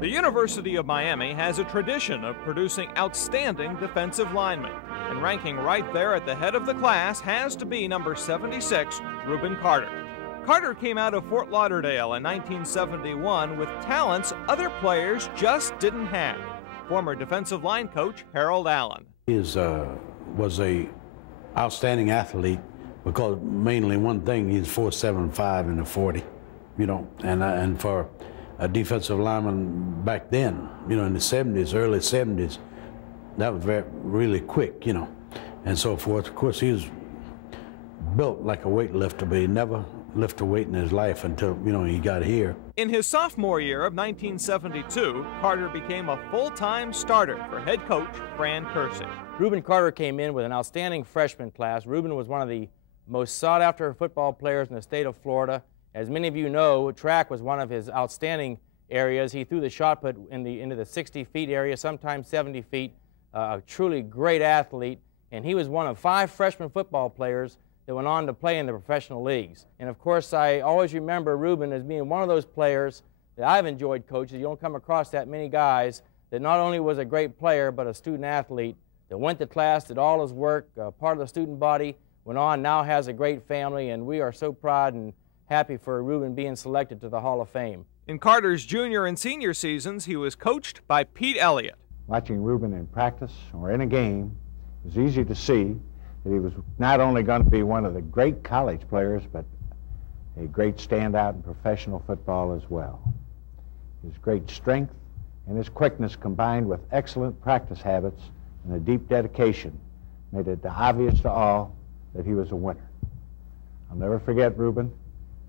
The University of Miami has a tradition of producing outstanding defensive linemen, and ranking right there at the head of the class has to be number 76, Rubin Carter. Carter came out of Fort Lauderdale in 1971 with talents other players just didn't have. Former defensive line coach Harold Allen. He was a outstanding athlete because mainly one thing, he's 4.75 in the 40, you know, and for a defensive lineman back then, you know, in the 70s, early 70s, that was really quick, you know, and so forth. Of course, he was built like a weightlifter, but he never lifted a weight in his life until, you know, he got here. In his sophomore year of 1972, Carter became a full-time starter for head coach Fran Kersey. Rubin Carter came in with an outstanding freshman class. Rubin was one of the most sought-after football players in the state of Florida. As many of you know, track was one of his outstanding areas. He threw the shot put into the 60 feet area, sometimes 70 feet. A truly great athlete, and he was one of 5 freshman football players that went on to play in the professional leagues. And of course, I always remember Rubin as being one of those players that I've enjoyed coaching. You don't come across that many guys that not only was a great player, but a student athlete that went to class, did all his work, part of the student body, went on, now has a great family, and we are so proud and happy for Rubin being selected to the Hall of Fame. In Carter's junior and senior seasons, he was coached by Pete Elliott. Watching Rubin in practice or in a game, it was easy to see that he was not only going to be one of the great college players, but a great standout in professional football as well. His great strength and his quickness combined with excellent practice habits and a deep dedication made it obvious to all that he was a winner. I'll never forget Rubin,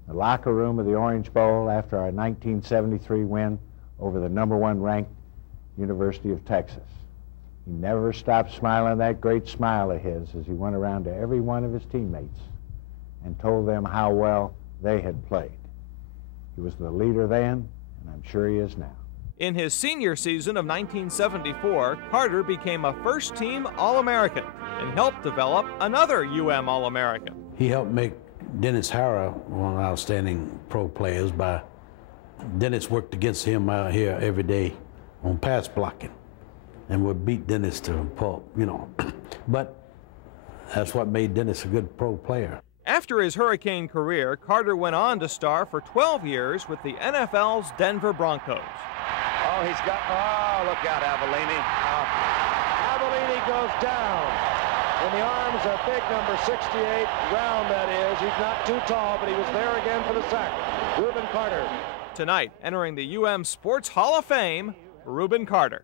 the locker room of the Orange Bowl after our 1973 win over the #1 ranked University of Texas. He never stopped smiling that great smile of his as he went around to every one of his teammates and told them how well they had played. He was the leader then, and I'm sure he is now. In his senior season of 1974, Carter became a first-team All-American and helped develop another UM All-American. He helped make Dennis Harrah one of the outstanding pro players. Dennis worked against him out here every day on pass blocking and would beat Dennis to a pulp, you know. But that's what made Dennis a good pro player. After his Hurricane career, Carter went on to star for 12 years with the NFL's Denver Broncos. Oh, look out, Avellini. Avellini goes down in the arms of big number 68, Round that is. He's not too tall, but he was there again for the sack. Rubin Carter. Tonight, entering the UM Sports Hall of Fame, Rubin Carter.